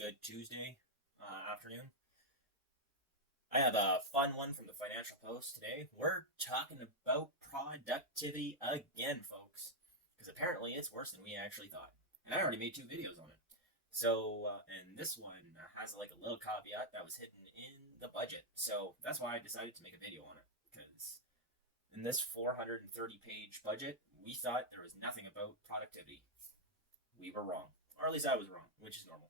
good Tuesday afternoon. I have a fun one from the Financial Post today. We're talking about productivity again, folks, because apparently it's worse than we actually thought. And I already made two videos on it. And this one has like a little caveat that was hidden in the budget. So that's why I decided to make a video on it. Because in this 430-page budget, we thought there was nothing about productivity. We were wrong. Or at least I was wrong, which is normal.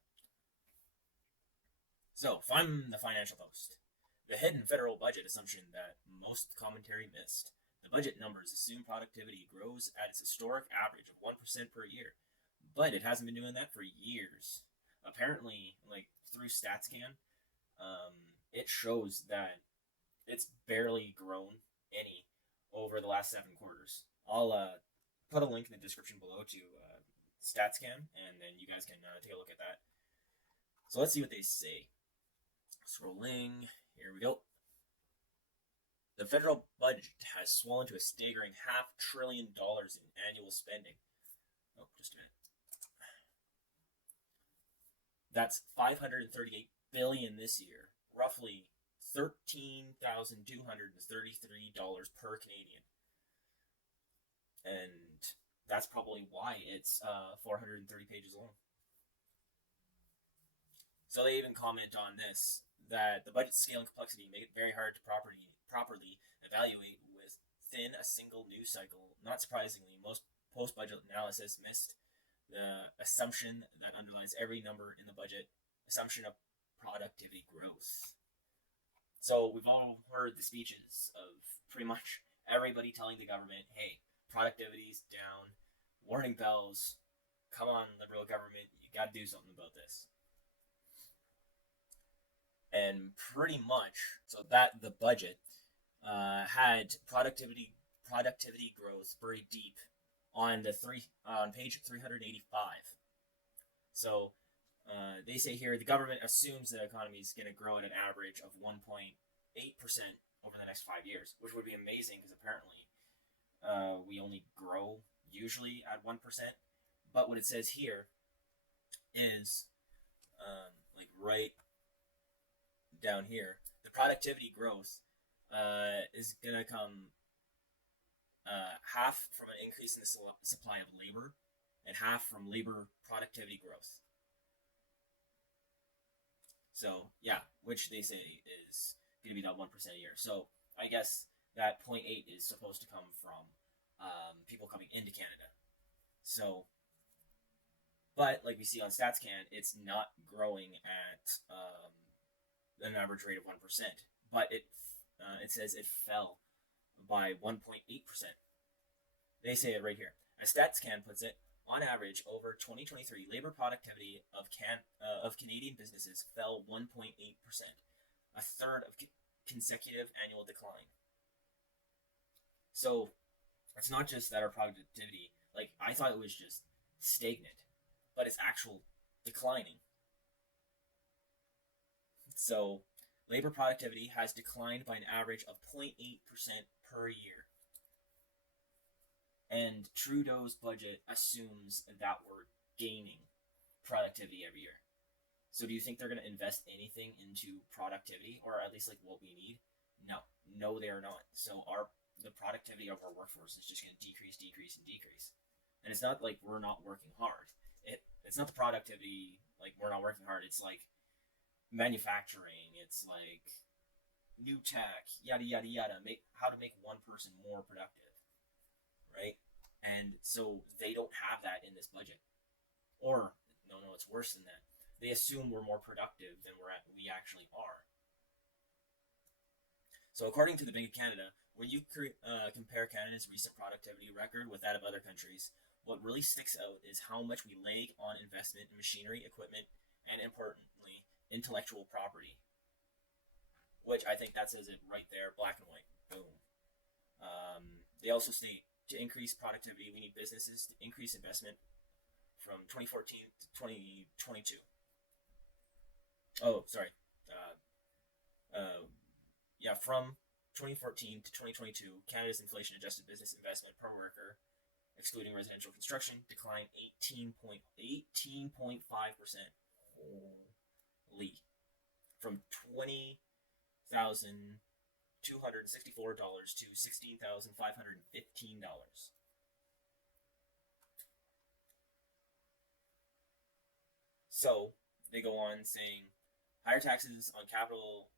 So, from the Financial Post. The hidden federal budget assumption that most commentary missed. The budget numbers assume productivity grows at its historic average of 1% per year, but it hasn't been doing that for years. Apparently, like through StatsCan, it shows that it's barely grown any over the last 7 quarters. I'll put a link in the description below to StatsCan, and then you guys can take a look at that. So let's see what they say. Scrolling. Here we go. The federal budget has swollen to a staggering $500 billion in annual spending. Oh, just a minute. That's $538 billion this year, roughly $13,233 per Canadian, and that's probably why it's 430 pages long. So they even comment on this, that the budget scale and complexity make it very hard to properly evaluate within a single news cycle. Not surprisingly, most post-budget analysis missed the assumption that underlies every number in the budget, assumption of productivity growth. So we've all heard the speeches of pretty much everybody telling the government, hey, productivity's down, warning bells, come on, liberal government, you gotta do something about this. And pretty much, so that the budget had productivity growth very deep on page 385. So they say here the government assumes the economy is going to grow at an average of 1.8% over the next 5 years, which would be amazing because apparently we only grow usually at 1%. But what it says here is like right down here, the productivity growth is going to come half from an increase in the supply of labor and half from labor productivity growth. So, yeah, which they say is going to be that 1% a year. So, I guess that 0.8 is supposed to come from people coming into Canada. So, but like we see on StatsCan, it's not growing at an average rate of 1%, but it says it fell by 1.8%. They say it right here. As StatsCan puts it, on average, over 2023, labor productivity of Canadian businesses fell 1.8%, a third of consecutive annual decline. So it's not just that our productivity, like I thought it was just stagnant, but it's actual declining. So labor productivity has declined by an average of 0.8% per year. And Trudeau's budget assumes that we're gaining productivity every year. So do you think they're going to invest anything into productivity, or at least like what we need? No, they are not. So the productivity of our workforce is just going to decrease. And it's not like we're not working hard. It's not the productivity, like we're not working hard. It's like manufacturing. It's like new tech, yada, yada, yada. How to make one person more productive, right? And so they don't have that in this budget. Or, no, it's worse than that. They assume we're more productive than we actually are. So according to the Bank of Canada, when you compare Canada's recent productivity record with that of other countries, what really sticks out is how much we lag on investment in machinery, equipment, and importantly, intellectual property. Which I think that says it right there, black and white. Boom. They also state, to increase productivity, we need businesses to increase investment from 2014 to 2022. Oh, sorry. From 2014 to 2022, Canada's inflation-adjusted business investment per worker, excluding residential construction, declined 18.5%. from $20,264 to $16,515. So they go on saying higher taxes on capital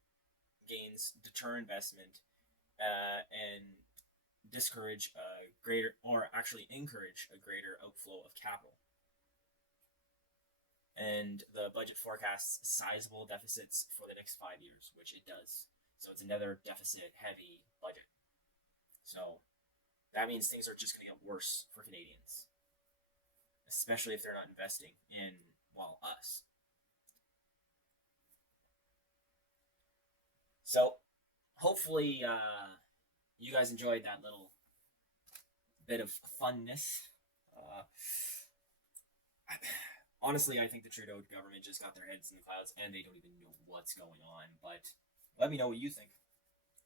gains deter investment and discourage a greater, or actually encourage a greater outflow of capital. And the budget forecasts sizable deficits for the next 5 years, which it does. So it's another deficit-heavy budget. So that means things are just going to get worse for Canadians, especially if they're not investing in, well, us. So hopefully you guys enjoyed that little bit of funness. Honestly, I think the Trudeau government just got their heads in the clouds and they don't even know what's going on. But let me know what you think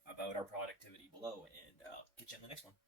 about our productivity below, and I'll get you in the next one.